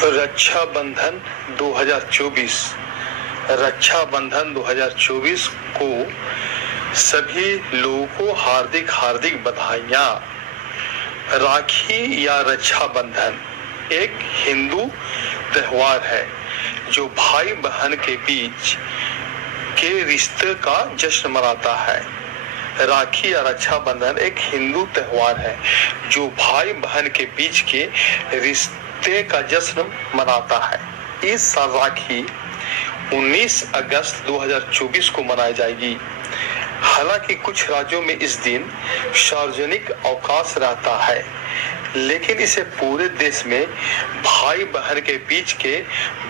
रक्षाबंधन 2024 रक्षाबंधन 2024 को सभी लोगों को हार्दिक हार्दिक बधाइयाँ। राखी या रक्षाबंधन एक हिंदू त्योहार है जो भाई बहन के बीच के रिश्ते का जश्न मनाता है। राखी या रक्षाबंधन एक हिंदू त्योहार है जो भाई बहन के बीच के रिश्ते का जश्न मनाता है। इस साल राखी 19 अगस्त 2024 को मनाई जाएगी। हालांकि कुछ राज्यों में इस दिन सार्वजनिक अवकाश रहता है, लेकिन इसे पूरे देश में भाई बहन के बीच के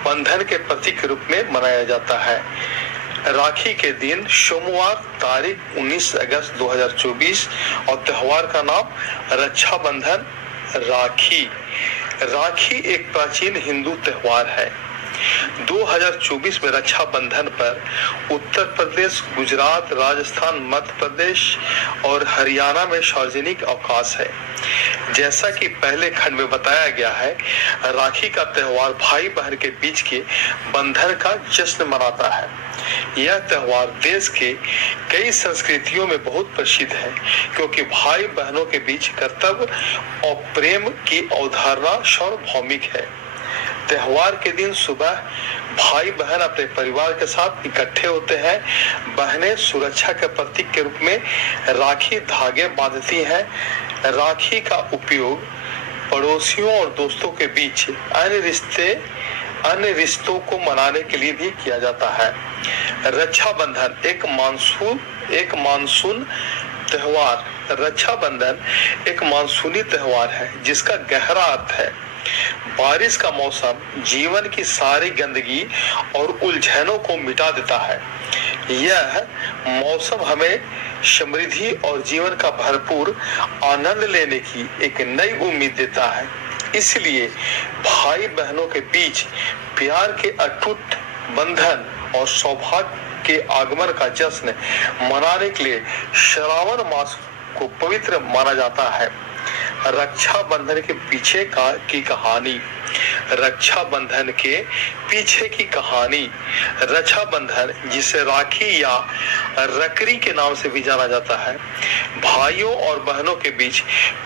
बंधन के प्रतीक के रूप में मनाया जाता है। राखी के दिन सोमवार तारीख 19 अगस्त 2024 और त्योहार का नाम रक्षाबंधन। राखी एक प्राचीन हिंदू त्योहार है। 2024 में रक्षाबंधन पर उत्तर प्रदेश, गुजरात, राजस्थान, मध्य प्रदेश और हरियाणा में सार्वजनिक अवकाश है। जैसा कि पहले खंड में बताया गया है, राखी का त्योहार भाई बहन के बीच के बंधन का जश्न मनाता है। यह त्योहार देश के कई संस्कृतियों में बहुत प्रसिद्ध है, क्योंकि भाई बहनों के बीच कर्तव्य और प्रेम की अवधारणा सार्वभौमिक है। त्योहार के दिन सुबह भाई बहन अपने परिवार के साथ इकट्ठे होते हैं। बहनें सुरक्षा के प्रतीक के रूप में राखी धागे बांधती हैं। राखी का उपयोग पड़ोसियों और दोस्तों के बीच अन्य रिश्तों को मनाने के लिए भी किया जाता है। रक्षाबंधन एक मानसून त्योहार। रक्षाबंधन एक मानसूनी त्योहार है जिसका गहरा अर्थ है बारिश का मौसम जीवन की सारी गंदगी और उलझनों को मिटा देता है। यह मौसम हमें समृद्धि और जीवन का भरपूर आनंद लेने की एक नई उम्मीद देता है। इसलिए भाई बहनों के बीच प्यार के अटूट बंधन और सौभाग्य के आगमन का जश्न मनाने के लिए श्रावण मास को पवित्र माना जाता है। रक्षाबंधन के पीछे की कहानी। रक्षाबंधन के पीछे की कहानी। रक्षाबंधन, जिसे राखी या रकरी के नाम से भी जाना जाता है, भाइयों और बहनों के बीच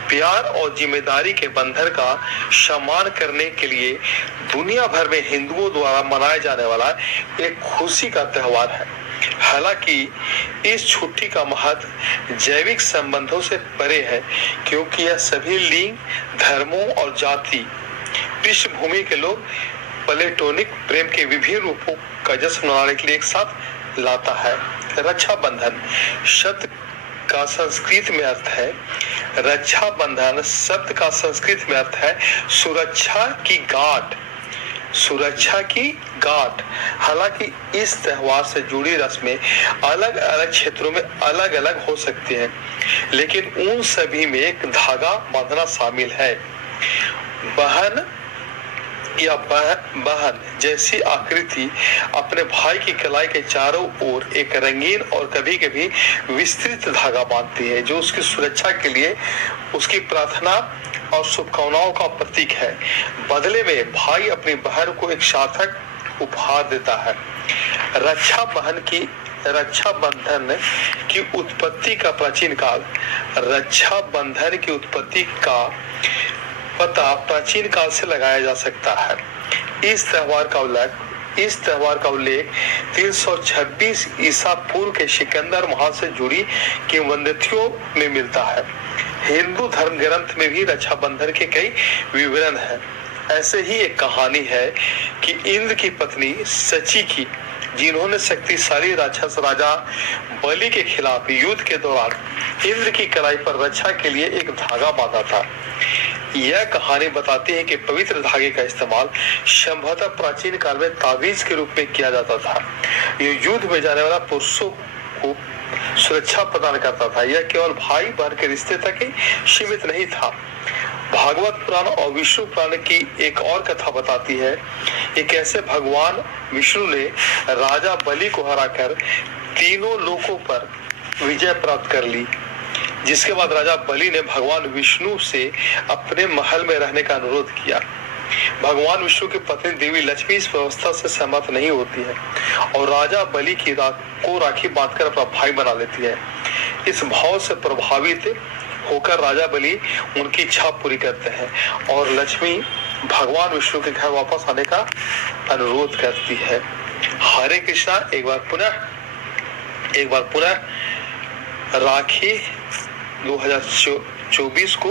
प्यार और जिम्मेदारी के बंधन का सम्मान करने के लिए दुनिया भर में हिंदुओं द्वारा मनाया जाने वाला एक खुशी का त्योहार है। हालांकि इस छुट्टी का महत्व जैविक संबंधों से परे है, क्योंकि यह सभी लिंग, धर्मों और जाति पृष्ठभूमि के लोग प्लेटोनिक प्रेम के विभिन्न रूपों का जश्न मनाने के लिए एक साथ लाता है। रक्षाबंधन शब्द का संस्कृत में अर्थ है रक्षाबंधन शब्द का संस्कृत में अर्थ है सुरक्षा की गांठ। सुरक्षा की गांठ। हालांकि इस त्योहार से जुड़ी रस्में अलग अलग क्षेत्रों में अलग अलग हो सकती हैं, लेकिन उन सभी में एक धागा बांधना शामिल है। बहन या बहन जैसी आकृति अपने भाई की कलाई के चारों ओर एक रंगीन और कभी कभी विस्तृत धागा बांधती है, जो उसकी सुरक्षा के लिए उसकी प्रार्थना और शुभकामनाओं का प्रतीक है। बदले में भाई अपनी बहन को एक सार्थक उपहार देता है। रक्षाबंधन की उत्पत्ति का प्राचीन काल। रक्षाबंधन की उत्पत्ति का पता प्राचीन काल से लगाया जा सकता है। इस त्योहार का उल्लेख 326 ईसा पूर्व के सिकंदर महान से जुड़ी किंवदंतियों में मिलता है। हिंदू धर्म ग्रंथ में भी रक्षाबंधन के कई विवरण हैं। ऐसे ही एक कहानी है कि इंद्र की पत्नी सची की, जिन्होंने शक्तिशाली राक्षस राजा बलि के खिलाफ युद्ध के दौरान इंद्र की कलाई पर रक्षा के लिए एक धागा बांधा था। यह कहानी बताती है कि पवित्र धागे का इस्तेमाल संभवतः प्राचीन काल में ताबीज के रूप में किया जाता था। यह युद्ध में जाने वाला पुरुषों को सुरक्षा प्रदान करता था। यह केवल भाई बहन के रिश्ते तक ही सीमित नहीं था। भागवत पुराण और विष्णु पुराण की एक और कथा बताती है कि कैसे भगवान विष्णु ने राजा बलि को हराकर तीनों लोकों पर विजय प्राप्त कर ली। जिसके बाद राजा बलि ने भगवान विष्णु से अपने महल में रहने का अनुरोध किया। भगवान विष्णु की पत्नी देवी लक्ष्मी इस व्यवस्था से सहमत नहीं होती है और राजा बलि की को राखी बांधकर अपना भाई बना लेती है। इस भाव से प्रभावित होकर राजा बलि उनकी इच्छा पूरी करते हैं और लक्ष्मी भगवान विष्णु के घर वापस आने का अनुरोध करती है। हरे कृष्णा। एक बार पुनः राखी 2024 को